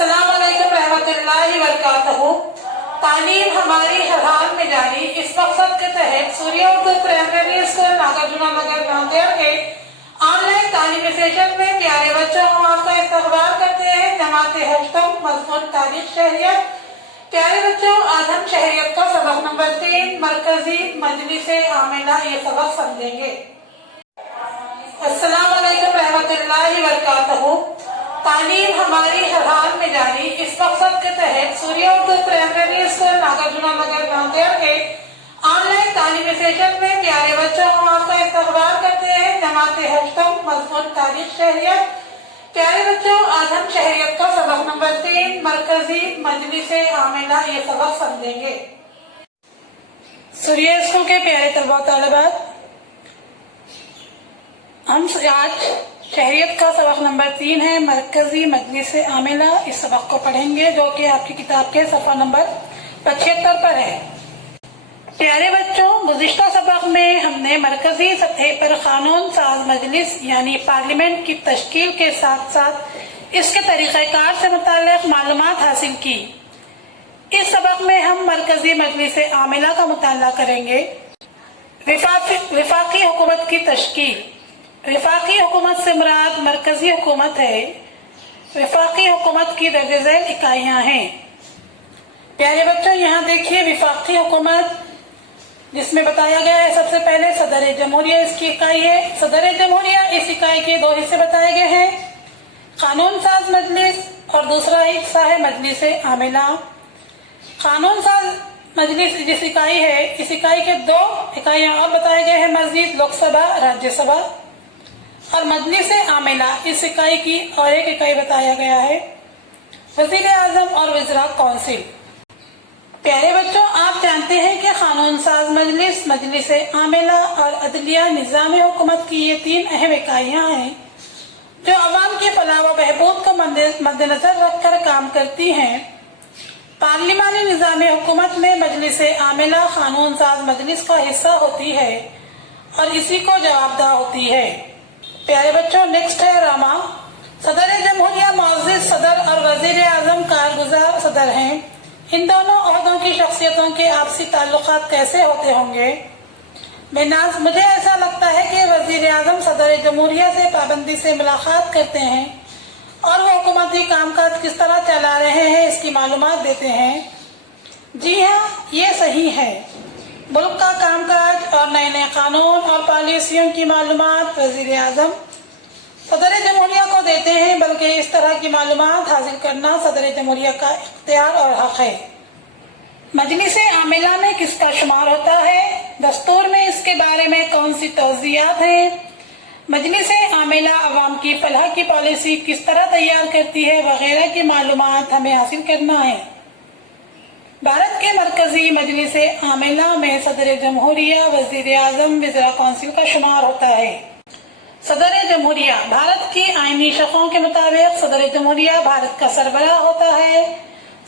अस्सलाम वालेकुम रहमतुल्लाहि वबरकातुहू। तालीम हमारी हर हाल में जारी इस मकसद के तहत सूर्य उर्दू प्राइमरी स्कूल नागार्जुना नगर नांदेड़ के ऑनलाइन तालीमी सेशन में प्यारे बच्चों हम आपका इस्तकबाल करते हैं। जमात हफ्तम मजमून तारीख शहरियत। प्यारे बच्चों, आज हम शहरियत का सबक नंबर 3 मरकजी मजलिस आमिला ये सबक समझेंगे। अस्सलाम वालेकुम रहमतुल्लाहि वबरकातुहू। तालीम हमारी हर हाल में जारी इस मकसद के तहत सूर्य उर्दू प्राइमरी स्कूल नागार्जुना नगर नांदेड़ के ऑनलाइन तालीमी सेशन में प्यारे बच्चों हम आपका इस्तकबाल करते हैं। जमात हफ्तम मजमून तारीख शहरियत। प्यारे बच्चों, आज हम शहरियत का सबक नंबर 3 मरकजी मजलिस आमिला ये सबक समझेंगे। सूर्य स्कूल के प्यारे तलबा तालिबात, हम आज शहरियत का सबक नंबर 3 है मरकजी मजलिस आमिला। इस सबक को पढ़ेंगे जो कि आपकी किताब के सफ़ा नंबर 75 पर है। प्यारे बच्चों, गुज़िश्ता सबक में हमने मरकजी सतह पर कानून साज मजलिस यानी पार्लियामेंट की तश्कील के साथ साथ इसके तरीक़ाकार से मुताल्लिक़ मालूमात हासिल की। इस सबक में हम मरकजी मजलिस आमिला का मुताला करेंगे। विफाकी हुकूमत की तश्कील। विफाकी हुकूमत से मुराद मरकजी हुकूमत है। विफाकी हुकूमत की दर्ज झैल इकाइयाँ हैं। प्यारे बच्चों, यहाँ देखिए विफाकी हुकूमत जिसमें बताया गया है सबसे पहले सदर जमहूरिया इसकी इकाई है। सदर जमहूरिया इस इकाई के 2 हिस्से बताए गए हैं, कानून साज मजलिस और दूसरा हिस्सा है मजलिस आमिला। कानून साज मजलिस जिस इकाई है इस इकाई के 2 इकाइयाँ और बताए गए हैं, मस्जिद लोकसभा राज्यसभा। और मजलिस आमिला इस इकाई की और एक इकाई बताया गया है वजीर आजम और वज़रा कौंसिल। प्यारे बच्चों, आप जानते हैं कि कानून साज मजलिस, मजलिस आमिला और अदलिया निज़ाम हुकूमत की ये 3 अहम इकाइयाँ हैं जो अवाम की फलाह व बहबूद को मद्देनजर रखकर काम करती हैं। पार्लिमानी निज़ाम हुकूमत में मजलिस आमिला कानून साज मजलिस का हिस्सा होती है और इसी को जवाबदाह होती है। प्यारे बच्चों, नेक्स्ट है रामा। सदर जमहूरिया मुअज़्ज़िज़ सदर और वजीर आजम कारगुजार सदर हैं। इन दोनों ओहदों की शख्सियतों के आपसी ताल्लुकात कैसे होते होंगे? मुझे ऐसा लगता है कि वजीर आजम सदर जमहूरिया से पाबंदी से मुलाकात करते हैं और वो हुकूमती कामकाज किस तरह चला रहे हैं इसकी मालूमात देते हैं। जी हाँ, ये सही है। मुल्क का कामकाज और नए नए कानून और पॉलिसियों की मालूमात वजीर आजम सदर जमहूरिया को देते हैं, बल्कि इस तरह की मालूमात हासिल करना सदर जमहूरिया का इख्तियार और हक है। मजलिस आमिला में किसका शुमार होता है? दस्तूर में इसके बारे में कौन सी तौज़ीआत हैं? मजलिस आमिला अवाम की फलाह की पॉलिसी किस तरह तैयार करती है वगैरह की मालूमात हमें हासिल करना है। भारत के मरकजी मजलिस आमिला में सदर जमहूरिया, वजीर आजम, वज़रा कौंसिल का शुमार होता है। सदर जमहूरिया भारत की आईनी शक़ों के मुताबिक सदर जमहूरिया भारत का सरबराह होता है।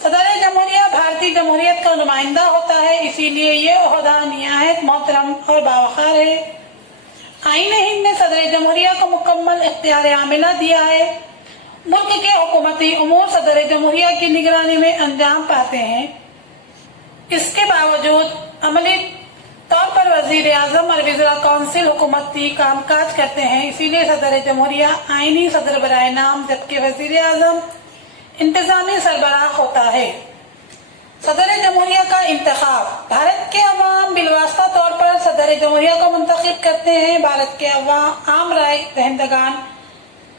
सदर जमहूरिया भारतीय जमहूरियत का नुमाइंदा होता है, इसीलिए ये ओहदा निहायत मोहतरम और बावक़ार है। आईन हिंद ने सदर जमहूरिया को मुकम्मल इख्तियार आमिला दिया है। मुल्क के हुकूमती उमूर सदर जमहूरिया की निगरानी में अंजाम पाते हैं। इसके बावजूद अमली तौर पर वजीर आजम और वज़रा कौंसिल हुकूमती कामकाज करते हैं, इसीलिए सदर जमहूरिया आईनी सदर बराए नाम जबकि वजीर आजम इंतजामी सरबराह होता है। सदर जमहूरिया का इंतखाब। भारत के अवाम बिलवास्ता तौर पर सदर जमहूरिया को मुंतखब करते हैं। भारत के अवाम आम राय दहिंदगान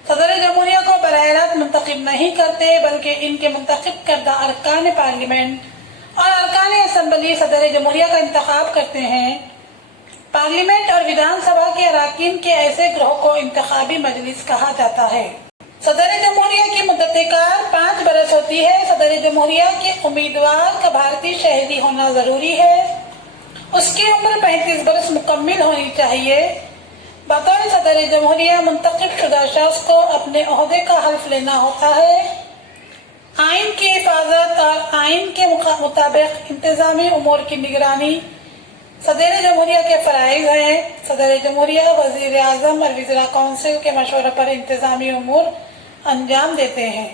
सदर जमहूरिया को बराह रास्त मुंतखब नहीं करते, बल्कि इनके मुंतखब करदा अरकान पार्लियामेंट और अरकान असम्बली सदर जमहूरिया का इंतखाब करते हैं। पार्लियामेंट और विधानसभा के अरकान के ऐसे ग्रोह को इंतखाबी मजलिस कहा जाता है। सदर जमहूरिया की मुद्दत कार 5 बरस होती है। सदर जमहूरिया के उम्मीदवार का भारतीय शहरी होना जरूरी है। उसकी उम्र 35 बरस मुकम्मिल होनी चाहिए। बतौर सदर जमहूरिया मुंतखब शुदा शख्स को अपने ओहदे का हल्फ लेना होता है। आइन की हिफाजत और आइन के मुताबिक इंतजामी उमूर की निगरानी सदर जमहूरिया के फराइज हैं। सदर जमहूरिया वजीर आजम और वज़रा कौंसिल के मशवरे पर इंतजामी उमूर अंजाम देते हैं।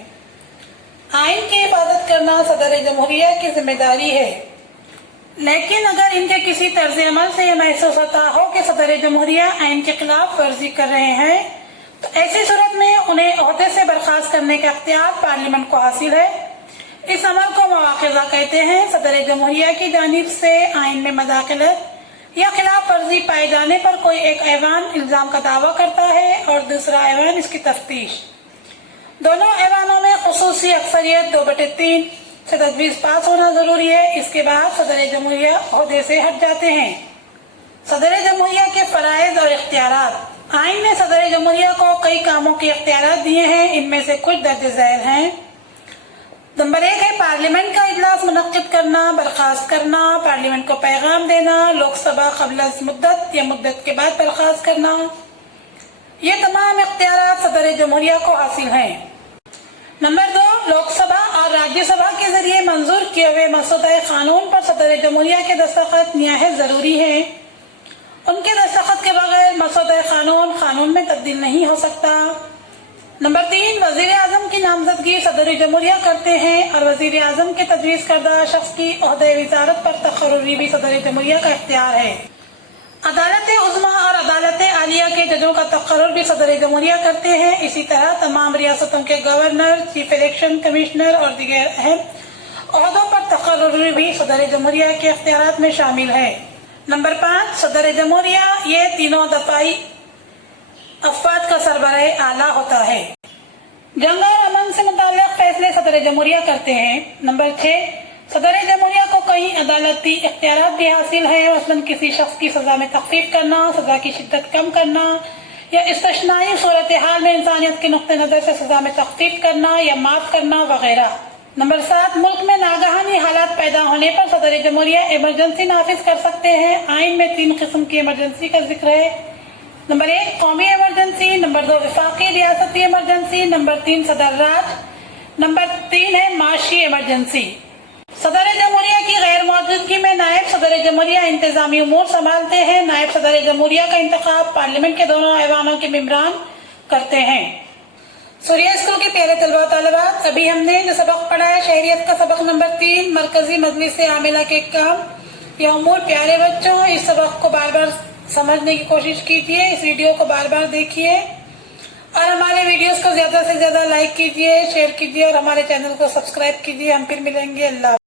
आइन की हिफाजत करना सदर जमहूरिया की जिम्मेदारी है, लेकिन अगर इनके किसी तर्ज अमल से यह महसूस होता हो कि सदर जमहूरिया आइन के खिलाफ वर्जी कर रहे हैं, तो ऐसी सूरत में उन्हें ओहदे से बर्खास्त करने का अख्तियार पार्लियामेंट को हासिल है। इस अमल को मवाक़िज़ा कहते हैं। सदर जमहूरिया की जानिब से आइन में मदाखलत या खिलाफ वर्जी पाए जाने पर कोई एक ऐवान इल्ज़ाम का दावा करता है और दूसरा ऐवान इसकी तफ्तीश। दोनों ऐवानों में खुसूसी अक्सरियत 2/3 से तजवीज़ पास होना जरूरी है। इसके बाद सदर जमहूरिया ओहदे से हट जाते हैं। सदर जमहूरिया के फराइज़ और इख्तियारात। आइन ने सदर जमहूरिया को कई कामों के इख्तियारात दिए हैं। इनमें से कुछ दर्ज झैल हैं। नंबर 1 है पार्लियामेंट का इजलास मुनक्किद करना, बर्खास्त करना, पार्लियामेंट को पैगाम देना, लोकसभा क़ब्ल अज़ मुद्दत या मुद्दत के बाद बर्खास्त करना। ये तमाम इख्तियारात सदर जमहूरिया को हासिल हैं। नंबर 2, लोकसभा और राज्यसभा के जरिए मंजूर किए हुए मसौदा कानून पर सदर जमहूरिया के दस्तखत निहायत जरूरी है। उनके दस्तखत के बगैर मसौदा कानून में तब्दील नहीं हो सकता। नंबर 3, वजीर आजम की नामजदगी सदर जमहूरिया करते हैं और वजीर आजम के तजवीज़ करदा शख्स की ओहदे वज़ारत पर तक़र्रुरी भी सदर जमहूरिया का इख्तियार है। अदालत उज़्मा और अदालत आलिया के जजों का तक़र्रुर भी सदर जमहूरिया करते हैं। इसी तरह तमाम रियासतों के गवर्नर, चीफ इलेक्शन कमिश्नर और दीगर अहम ओहदों पर तक़र्रुरी भी सदर जमहूरिया के इख्तियारात में शामिल है। नंबर 5, सदर जमहूरिया ये तीनों दफाई अफवाद का सरबराह आला होता है। जंग और अमन से मुताल्लिक़ फैसले सदर जमहूरिया करते हैं। नंबर 6, सदर जमहूरिया को कई अदालती इख्तियारात भी हासिल है। मसलन किसी शख्स की सजा में तख़फ़ीफ़ करना, सजा की शिद्दत कम करना या इस्तिस्नाई सूरत हाल में इंसानियत के नुक्ते नज़र से सजा में तख़फ़ीफ़ करना या माफ़ करना वगैरह। नंबर 7, मुल्क में नागहानी हालात पैदा होने पर सदर जमहूरिया इमरजेंसी नाफिज कर सकते हैं। आइन में 3 किस्म की इमरजेंसी का जिक्र है। नंबर 1, कौमी इमरजेंसी। नंबर 2, वफाकी रियासती इमरजेंसी। नंबर 3, सदर राज। नंबर 3 है माशी इमरजेंसी। सदर जमहूरिया की गैर मौजूदगी में नायब सदर जमहूरिया इंतजामी उमूर संभालते हैं। नायब सदर जमहूरिया का इंतखाब पार्लियामेंट के दोनों ऐवानों के मेंबरान करते हैं। सूर्या स्कूल के प्यारे तलबा तलबात, अभी हमने जो सबक पढ़ा है शहरियत का सबक नंबर 3, मरकजी मजलिस आमिला के काम या उमूर। प्यारे बच्चों, इस सबक को बार बार समझने की कोशिश कीजिए, इस वीडियो को बार बार देखिए और हमारे वीडियोस को ज्यादा से ज्यादा लाइक कीजिए, शेयर कीजिए और हमारे चैनल को सब्सक्राइब कीजिए। हम फिर मिलेंगे। अल्लाह।